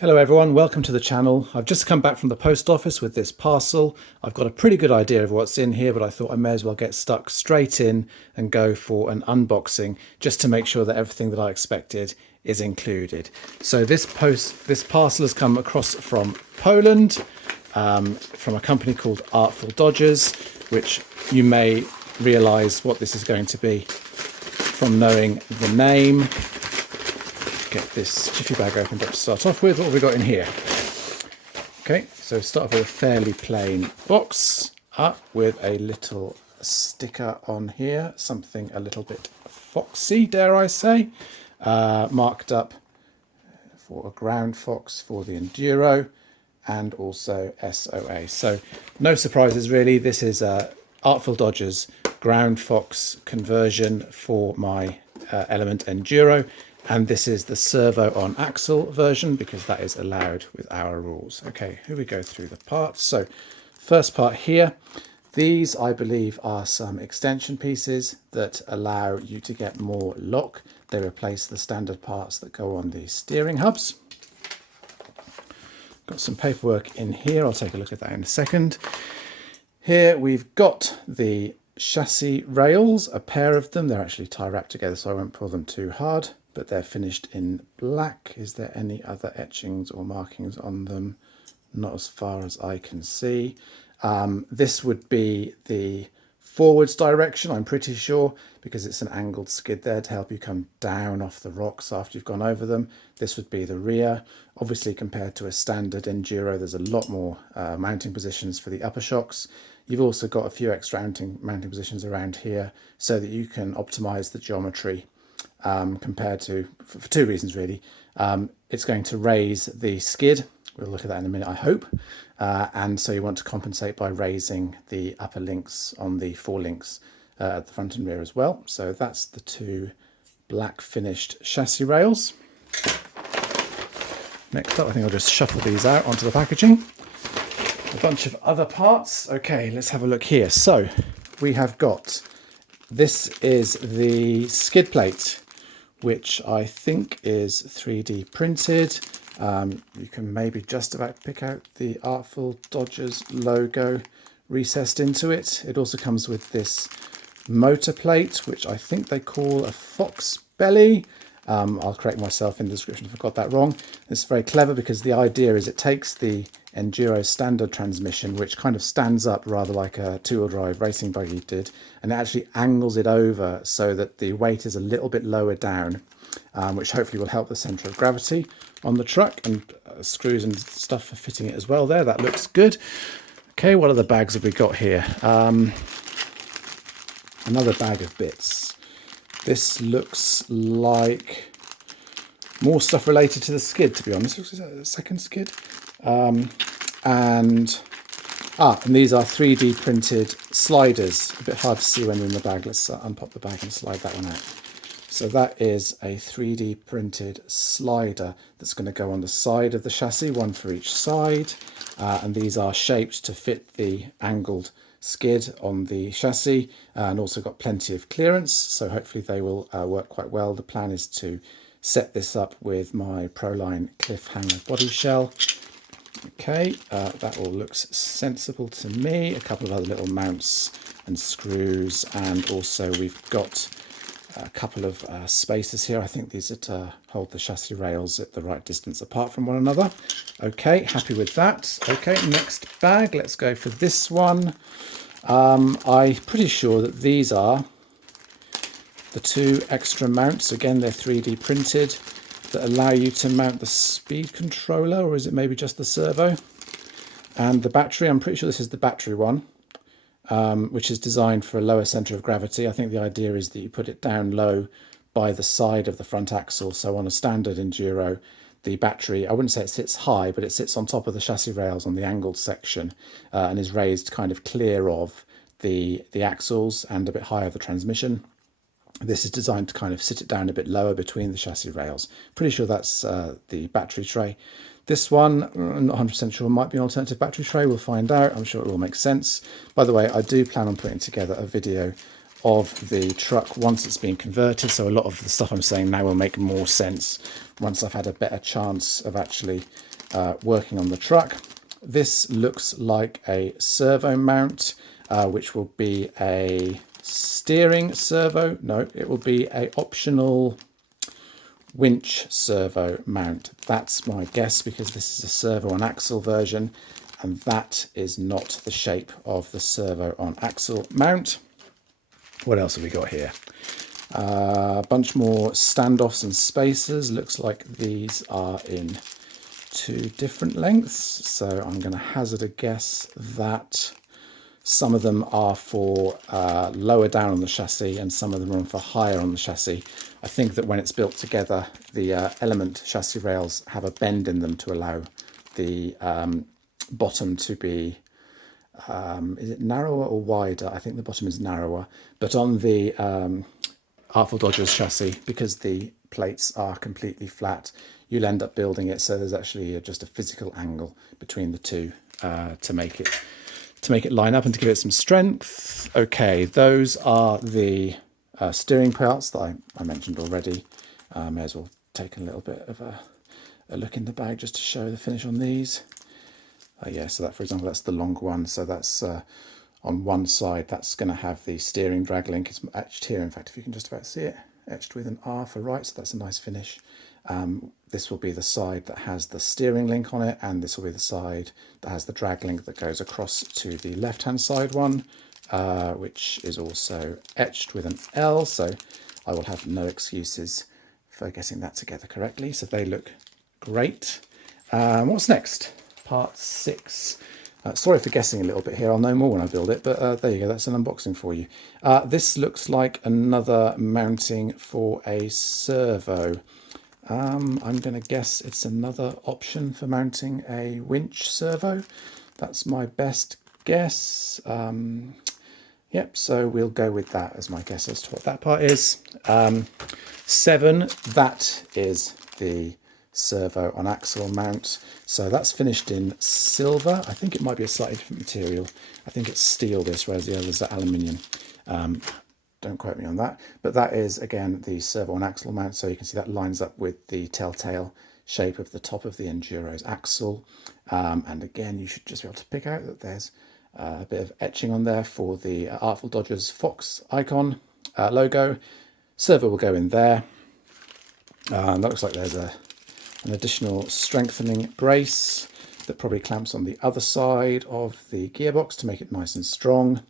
Hello everyone, welcome to the channel. I've just come back from the post office with this parcel. I've got a pretty good idea of what's in here, but I thought I may as well get stuck straight in and go for an unboxing just to make sure that everything that I expected is included. So this parcel has come across from Poland, from a company called Artful Dodgers, which you may realise what this is going to be from knowing the name. Get this jiffy bag opened up to start off with. What have we got in here? Okay, so start off with a fairly plain box with a little sticker on here, something a little bit foxy, dare I say, marked up for a GroundFox for the Enduro and also SOA. So no surprises really. This is Artful Dodgers GroundFox conversion for my Element Enduro. And this is the servo on axle version because that is allowed with our rules. Okay, here we go through the parts. So first part here, these I believe are some extension pieces that allow you to get more lock. They replace the standard parts that go on the steering hubs. Got some paperwork in here. I'll take a look at that in a second. Here we've got the chassis rails, a pair of them. They're actually tie wrapped together, so I won't pull them too hard, but they're finished in black. Is there any other etchings or markings on them? Not as far as I can see. This would be the forwards direction, I'm pretty sure, because it's an angled skid there to help you come down off the rocks after you've gone over them. This would be the rear. Obviously, compared to a standard Enduro, there's a lot more mounting positions for the upper shocks. You've also got a few extra mounting positions around here so that you can optimize the geometry compared to, for two reasons really. It's going to raise the skid. We'll look at that in a minute, I hope. And so you want to compensate by raising the upper links on the forelinks at the front and rear as well. So that's the two black finished chassis rails. Next up, I think I'll just shuffle these out onto the packaging. A bunch of other parts. Okay, let's have a look here. So we have got, this is the skid plate, which I think is 3D printed. You can maybe just about pick out the Artful Dodgers logo recessed into it. It also comes with this motor plate, which I think they call a fox belly. I'll correct myself in the description if I got that wrong. It's very clever because the idea is it takes the Enduro standard transmission, which kind of stands up rather like a two-wheel drive racing buggy did, and it actually angles it over so that the weight is a little bit lower down, which hopefully will help the centre of gravity on the truck, and screws and stuff for fitting it as well there. That looks good. Okay, what other bags have we got here? Another bag of bits. This looks like more stuff related to the skid, to be honest. Is that the second skid? And these are 3D printed sliders. A bit hard to see when they're in the bag. Let's unpop the bag and slide that one out. So that is a 3D printed slider that's going to go on the side of the chassis, one for each side. And these are shaped to fit the angled skid on the chassis, and also got plenty of clearance. So hopefully they will work quite well. The plan is to set this up with my Proline Cliffhanger body shell. Okay, that all looks sensible to me. A couple of other little mounts and screws, and also we've got a couple of spacers here. I think these are to hold the chassis rails at the right distance apart from one another. Okay, happy with that. Okay, next bag, let's go for this one. I'm pretty sure that these are the two extra mounts. Again, they're 3D printed, that allow you to mount the speed controller, or is it maybe just the servo? And the battery, I'm pretty sure this is the battery one, which is designed for a lower centre of gravity. I think the idea is that you put it down low by the side of the front axle. So on a standard Enduro, the battery, I wouldn't say it sits high, but it sits on top of the chassis rails on the angled section, and is raised kind of clear of the axles and a bit higher of the transmission. This is designed to kind of sit it down a bit lower between the chassis rails. Pretty sure that's the battery tray. This one, I'm not 100% sure, might be an alternative battery tray. We'll find out. I'm sure it will make sense. By the way, I do plan on putting together a video of the truck once it's been converted, so a lot of the stuff I'm saying now will make more sense once I've had a better chance of actually working on the truck. This looks like a servo mount, which will be a steering servo. No, it will be a optional winch servo mount. That's my guess, because this is a servo on axle version, and that is not the shape of the servo on axle mount. What else have we got here? A bunch more standoffs and spacers. Looks like these are in 2 different lengths, so I'm going to hazard a guess that some of them are for lower down on the chassis and some of them are for higher on the chassis. I think that when it's built together, the element chassis rails have a bend in them to allow the bottom to be, is it narrower or wider? I think the bottom is narrower, but on the Artful Dodgers chassis, because the plates are completely flat, you'll end up building it so there's actually just a physical angle between the two to make it line up and to give it some strength. Okay, those are the steering parts that I mentioned already. May as well take a little bit of a look in the bag just to show the finish on these. Yeah, so that, for example, that's the long one. So that's on one side, that's going to have the steering drag link. It's etched here, in fact, if you can just about see it, etched with an R for right, so that's a nice finish. This will be the side that has the steering link on it, and this will be the side that has the drag link that goes across to the left-hand side one, which is also etched with an L, so I will have no excuses for getting that together correctly. So they look great. What's next? Part 6. Sorry for guessing a little bit here. I'll know more when I build it, but there you go. That's an unboxing for you. This looks like another mounting for a servo. I'm going to guess it's another option for mounting a winch servo. That's my best guess. Yep, so we'll go with that as my guess as to what that part is. 7, that is the servo on axle mount. So that's finished in silver. I think it might be a slightly different material. I think it's steel this, whereas the others are aluminium. Don't quote me on that. But that is, again, the servo on axle mount. So you can see that lines up with the telltale shape of the top of the Enduro's axle. And again, you should just be able to pick out that there's a bit of etching on there for the Artful Dodgers Fox icon logo. Servo will go in there. That looks like there's an additional strengthening brace that probably clamps on the other side of the gearbox to make it nice and strong.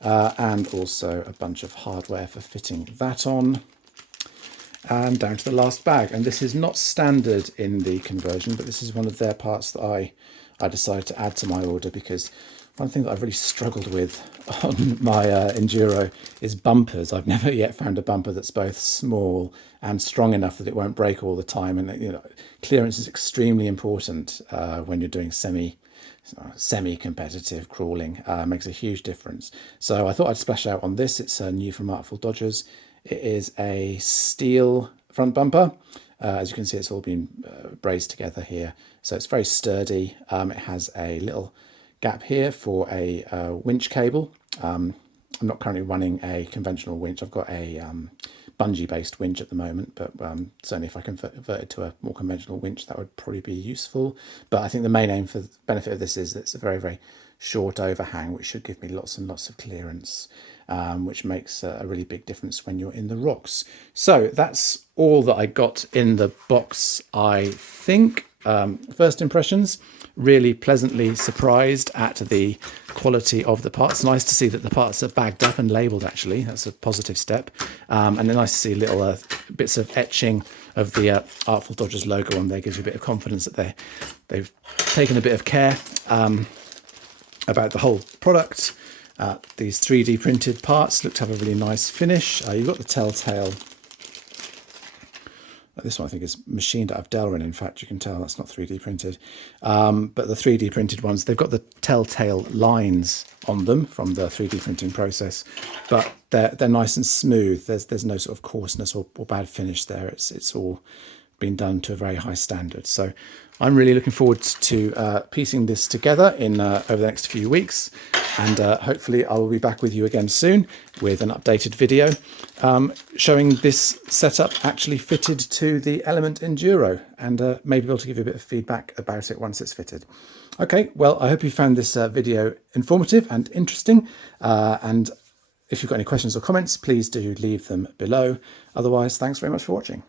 And also a bunch of hardware for fitting that on. And down to the last bag. And this is not standard in the conversion, but this is one of their parts that I decided to add to my order, because one thing that I've really struggled with on my Enduro is bumpers. I've never yet found a bumper that's both small and strong enough that it won't break all the time. And clearance is extremely important when you're doing semi-competitive crawling. Makes a huge difference. So I thought I'd splash out on this. It's new from Artful Dodgers. It is a steel front bumper. As you can see, it's all been braced together here. So it's very sturdy. It has a little gap here for a winch cable. I'm not currently running a conventional winch. I've got a bungee based winch at the moment, but certainly if I convert it to a more conventional winch, that would probably be useful. But I think the main aim for the benefit of this is that it's a very, very short overhang, which should give me lots and lots of clearance, which makes a really big difference when you're in the rocks. So that's all that I got in the box, I think. First impressions, really pleasantly surprised at the quality of the parts. Nice to see that the parts are bagged up and labelled, actually. That's a positive step. And then nice to see little bits of etching of the Artful Dodgers logo on there. Gives you a bit of confidence that they've taken a bit of care about the whole product. These 3D printed parts look to have a really nice finish. You've got the telltale. This one I think is machined out of Delrin. In fact, you can tell that's not 3D printed. But the 3D printed ones, they've got the telltale lines on them from the 3D printing process, but they're nice and smooth. There's no sort of coarseness or bad finish there. It's all been done to a very high standard. So I'm really looking forward to piecing this together in over the next few weeks And hopefully I will be back with you again soon with an updated video showing this setup actually fitted to the Element Enduro, and maybe able to give you a bit of feedback about it once it's fitted. Okay, well, I hope you found this video informative and interesting, and if you've got any questions or comments, please do leave them below. Otherwise, thanks very much for watching.